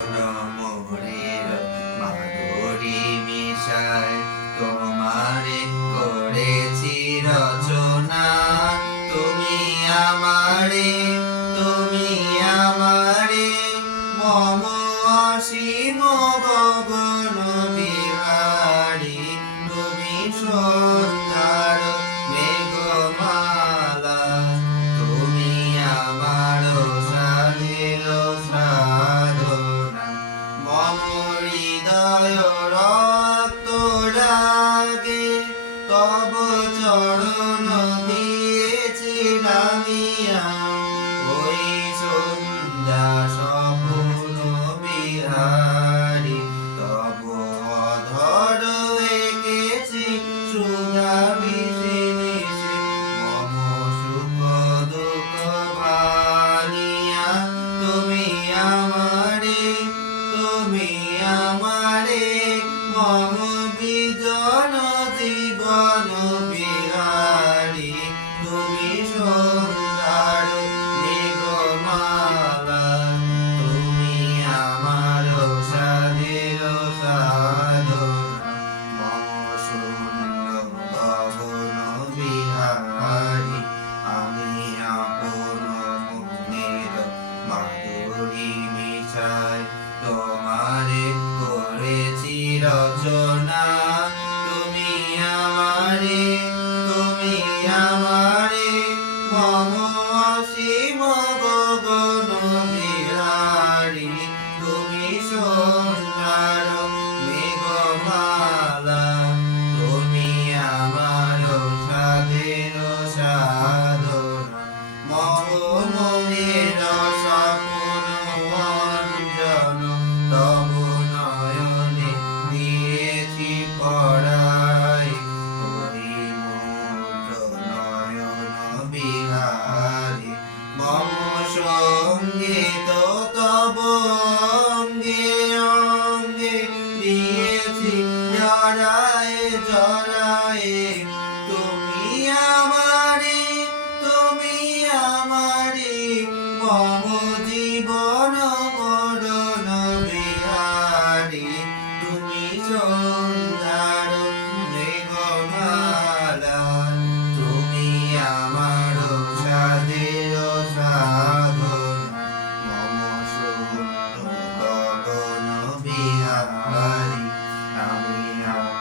No. হৃদয় রক্ত রাগে তব চরণ দিয়েছি রামিয়া তুমি সুন্দর নিগমালা তুমি আমার সাধের সাধনা মঙ্গল ভবন বিহারী আমি আপন মুগ্নের মাধুরী মিশাই তোমারে করেছি রচনা তুমি আমারে, তুমি আমার সীম গগনা সংগীত তব অঙ্গে অঙ্গে দিয়েছি জড়ায়ে জড়ায়ে